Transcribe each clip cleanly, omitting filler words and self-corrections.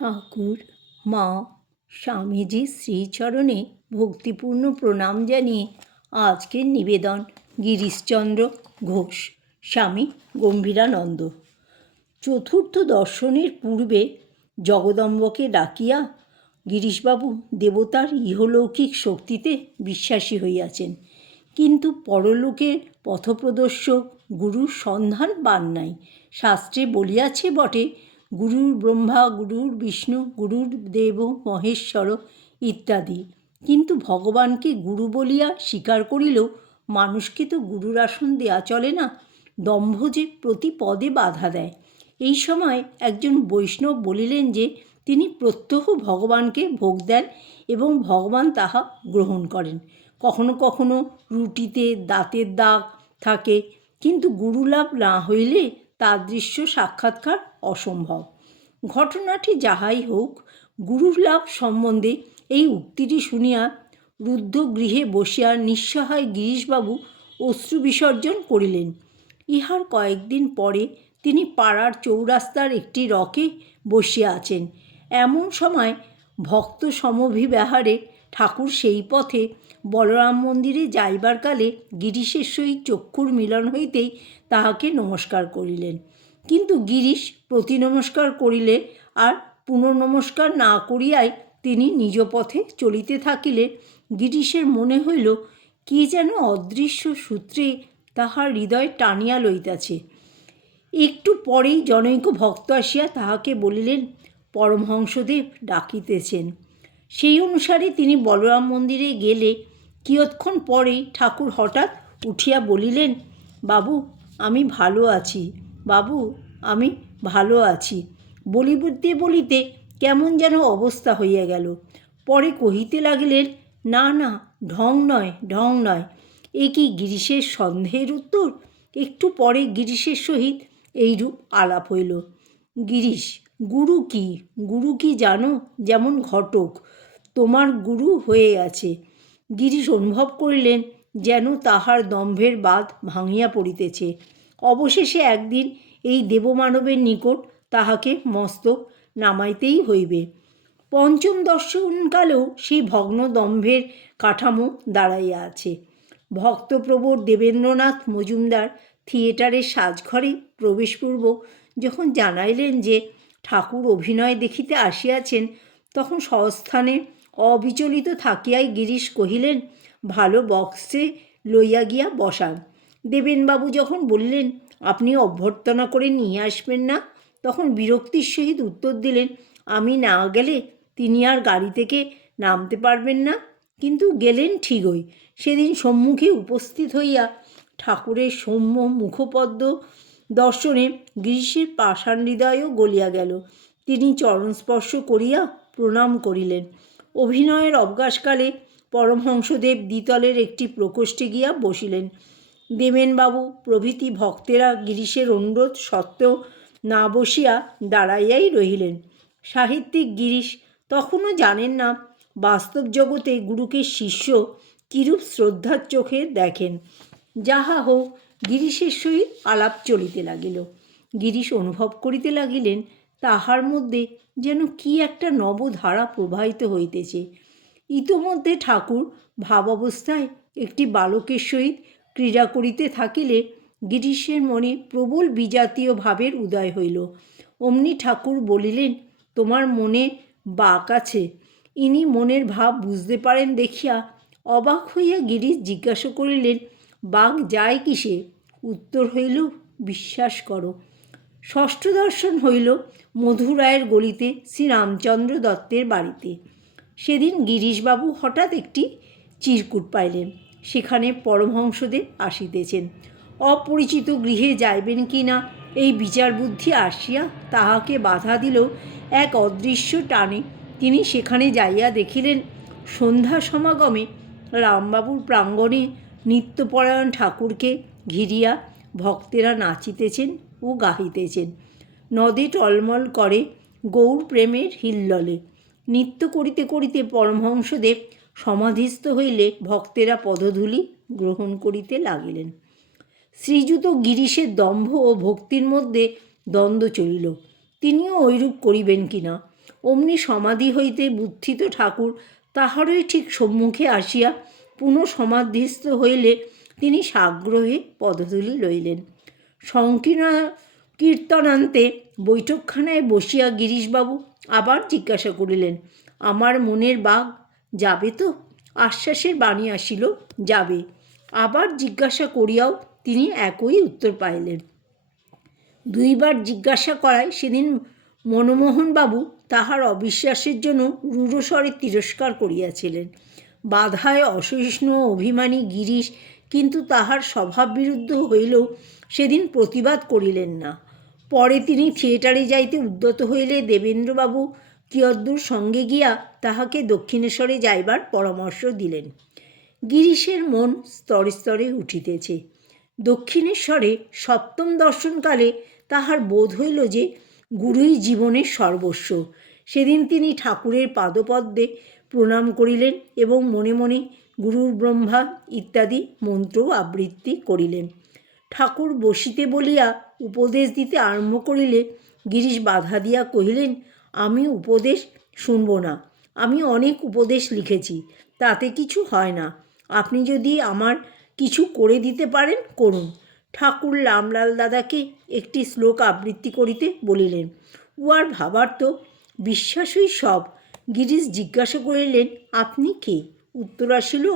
ঠাকুর, মা, স্বামীজির শ্রীচরণে ভক্তিপূর্ণ প্রণাম জানিয়ে আজকের নিবেদন গিরিশচন্দ্র ঘোষ, স্বামী গম্ভীরানন্দ। চতুর্থ দর্শনের পূর্বে জগদম্বকে ডাকিয়া গিরিশবাবু দেবতার ইহলৌকিক শক্তিতে বিশ্বাসী হইয়াছেন, কিন্তু পরলোকের পথপ্রদর্শক গুরুর সন্ধান পান নাই। শাস্ত্রে বলিয়াছে বটে, গুরুর ব্রহ্মা, গুরুর বিষ্ণু, গুরুর দেব মহেশ্বর ইত্যাদি, কিন্তু ভগবানকে গুরু বলিয়া স্বীকার করিলেও মানুষকে তো গুরুর আসন দেয়া চলে না। দম্ভ যে প্রতি পদে বাধা দেয়। এই সময় একজন বৈষ্ণব বলিলেন যে তিনি প্রত্যহ ভগবানকে ভোগ দেন এবং ভগবান তাহা গ্রহণ করেন। কখনো কখনো রুটিতে দাঁতের দাগ থাকে, কিন্তু গুরুলাভ না হইলে তাদৃশ্য সাক্ষাৎকার অসম্ভব। ঘটনাটি যাহাই হোক, গুরুর লাভ সম্বন্ধে এই উক্তিটি শুনিয়া রুদ্ধ গৃহে বসিয়া নিঃসহায় গিরিশবাবু অশ্রু বিসর্জন করিলেন। ইহার কয়েকদিন পরে তিনি পাড়ার চৌরাস্তার একটি রকে বসিয়া আছেন। এমন সময় ভক্ত সমভিব্যাহারে ঠাকুর সেই পথে বলরাম মন্দিরে যাইবার কালে গিরিশের সহিত চক্ষুর মিলন হইতেই তাহাকে নমস্কার করিলেন। কিন্তু গিরিশ প্রতি নমস্কার করিলে আর পুনর্নমস্কার না করিয়াই তিনি নিজ পথে চলিতে থাকিলে গিরিশের মনে হইল কে যেন অদৃশ্য সূত্রে তাহার হৃদয় টানিয়া লইতেছে। একটু পরেই জনৈক ভক্ত আসিয়া তাহাকে বলিলেন, পরমহংসদেব ডাকিতেছেন। সেই অনুসারে তিনি বলরাম মন্দিরে গেলে কিয়ৎক্ষণ পরেই ঠাকুর হঠাৎ উঠিয়া বলিলেন, বাবু আমি ভালো আছি, বাবু আমি ভালো আছি। বলিতে বলিতে কেমন যেন অবস্থা হইয়া গেল। পরে কহিতে লাগিলেন, না না, ঢং নয়, ঢং নয়। এ কি গিরিশের সন্দেহের উত্তর? একটু পরে গিরিশের সহিত এইরূপ আলাপ হইল। গিরিশ, গুরু কি? গুরু কি জানো? যেমন ঘটক তোমার গুরু হয়ে আছে। গিরিশ অনুভব করিলেন যেন তাহার দম্ভের বাঁধ ভাঙিয়া পড়িতেছে। অবশেষে একদিন এই দেবমানবের নিকট তাহাকে মস্তক নামাইতেই হইবে। পঞ্চম দর্শনকালেও সেই ভগ্ন দম্ভের কাঠামো দাঁড়াইয়া আছে। ভক্তপ্রবর দেবেন্দ্রনাথ মজুমদার থিয়েটারের সাজঘরে প্রবেশপূর্বক যখন জানাইলেন যে ঠাকুর অভিনয় দেখিতে আসিয়াছেন, তখন স্বস্থানে অবিচলিত থাকিয়াই গিরিশ কহিলেন, ভালো বক্সে লইয়া গিয়া বসান। দেবেনবাবু যখন বলিলেন, আপনি অভ্যর্থনা করে নিয়ে আসবেন না, তখন বিরক্তির সহিত উত্তর দিলেন, আমি না গেলে তিনি আর গাড়ি থেকে নামতে পারবেন না। কিন্তু গেলেন ঠিকই। সেদিন সম্মুখে উপস্থিত হইয়া ঠাকুরের সৌম্য মুখপদ্ম দর্শনে গিরিশের পাষাণ হৃদয়ও গলিয়া গেল। তিনি চরণস্পর্শ করিয়া প্রণাম করিলেন। অভিনয়ের অবকাশকালে পরমহংসদেব দ্বিতলের একটি প্রকোষ্ঠে গিয়া বসিলেন। দেবেনবাবু প্রভৃতি ভক্তেরা গিরিশের অনুরোধ সত্ত্বেও না বসিয়া দাঁড়াইয়াই রহিলেন। সাহিত্যিক গিরিশ তখনও জানেন না বাস্তব জগতে গুরুকে শিষ্য কিরূপ শ্রদ্ধার চোখে দেখেন। যাহা হোক, গিরিশের সহিত আলাপ চলিতে লাগিল। গিরিশ অনুভব করিতে লাগিলেন তাহার মধ্যে যেন কি একটা নবধারা প্রবাহিত হইতেছে। ইতোমধ্যে ঠাকুর ভাবাবস্থায় একটি বালকের সহিত ক্রীড়া করিতে থাকিলে গিরিশের মনে প্রবল বিজাতীয় ভাবের উদয় হইল। অমনি ঠাকুর বলিলেন, তোমার মনে বাক আছে। ইনি মনের ভাব বুঝতে পারেন দেখিয়া অবাক হইয়া গিরিশ জিজ্ঞাসা করিলেন, বাক যায় কিসে? উত্তর হইল, বিশ্বাস করো। ষষ্ঠ দর্শন হইল মধুরায়ের গলিতে শ্রীরামচন্দ্র দত্তের বাড়িতে। সেদিন গিরিশবাবু হঠাৎ একটি চিরকুট পাইলেন। সেখানে পরমহংসদেব আসিতেছেন। অপরিচিত গৃহে যাইবেন কি না এই বিচার বুদ্ধি আসিয়া তাহাকে বাধা দিলেও এক অদৃশ্য টানে তিনি সেখানে যাইয়া দেখিলেন, সন্ধ্যা সমাগমে রামবাবুর প্রাঙ্গণে নিত্যপরায়ণ ঠাকুরকে ঘিরিয়া ভক্তেরা নাচিতেছেন ও গাহিতেছেন। নদে টলমল করে গৌর প্রেমের হিল্লোলে। নৃত্য করিতে করিতে পরমহংসদেব সমাধিস্থ হইলে ভক্তেরা পদধূলি গ্রহণ করিতে লাগিলেন। শ্রীযুত গিরিশের দম্ভ ও ভক্তির মধ্যে দ্বন্দ্ব চলিল। তিনিও ঐরূপ করিবেন কিনা। অমনি সমাধি হইতে বুদ্ধিত ঠাকুর তাহারই ঠিক সম্মুখে আসিয়া পুনঃ সমাধিস্থ হইলে তিনি সাগ্রহে পদধূলি লইলেন। কীর্তনান্তে বৈঠকখানায় বসিয়া গিরিশবাবু আবার জিজ্ঞাসা করিলেন, আমার মনের বাঘ যাবে তো? আশ্বাসের বাণী আসিল, যাবে। আবার জিজ্ঞাসা করিয়াও তিনি একই উত্তর পাইলেন। দুইবার জিজ্ঞাসা করায় সেদিন মনমোহনবাবু তাহার অবিশ্বাসের জন্য রূঢ়স্বরে তিরস্কার করিয়াছিলেন। বাধায় অসহিষ্ণু অভিমানী গিরিশ কিন্তু তাহার স্বভাব বিরুদ্ধ হইলেও সেদিন প্রতিবাদ করিলেন না। পরে তিনি থিয়েটারে যাইতে উদ্যত হইলে দেবেন্দ্রবাবু কিয়দ্দূর সঙ্গে গিয়া তাহাকে দক্ষিণেশ্বরে যাইবার পরামর্শ দিলেন। গিরিশের মন স্তরে স্তরে উঠিতেছে। দক্ষিণেশ্বরে সপ্তম দর্শনকালে তাহার বোধ হইল যে গুরুই জীবনের সর্বস্ব। সেদিন তিনি ঠাকুরের পাদপদ্মে প্রণাম করিলেন এবং মনে মনে গুরুর ব্রহ্মা ইত্যাদি মন্ত্র আবৃত্তি করিলেন। ঠাকুর বসিতে বলিয়া উপদেশ দিতে আরম্ভ করিলে গিরিশ বাধা দিয়া কহিলেন, আমি উপদেশ শুনব না। আমি অনেক উপদেশ লিখেছি, তাতে কিছু হয় না। আপনি যদি আমার কিছু করে দিতে পারেন করুন। ঠাকুর রামলাল দাদাকে একটি শ্লোক আবৃত্তি করিতে বলিলেন। উহার ভাবার্থ বিশ্বাসই সব। গিরিশ জিজ্ঞাসা করিলেন, আপনি কে? উত্তর আসিল,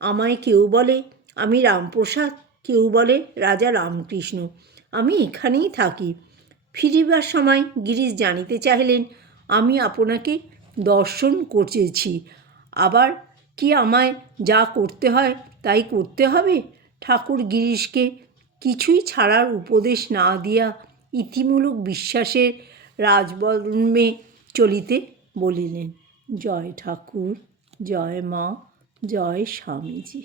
আমায় কেউ বলে আমি রামপ্রসাদ, কেউ বলে রাজা রামকৃষ্ণ। আমি এখানেই থাকি। ফিরিবার সময় গিরিশ জানিতে চাহিলেন, আমি আপনাকে দর্শন করেছি, আবার কি আমায় যা করতে হয় তাই করতে হবে? ঠাকুর গিরিশকে কিছুই ছাড়ার উপদেশ না দিয়া ইতিমূলক বিশ্বাসের রাজবর্মে চলিতে বলিলেন। জয় ঠাকুর, জয় মা, জয় স্বামীজি।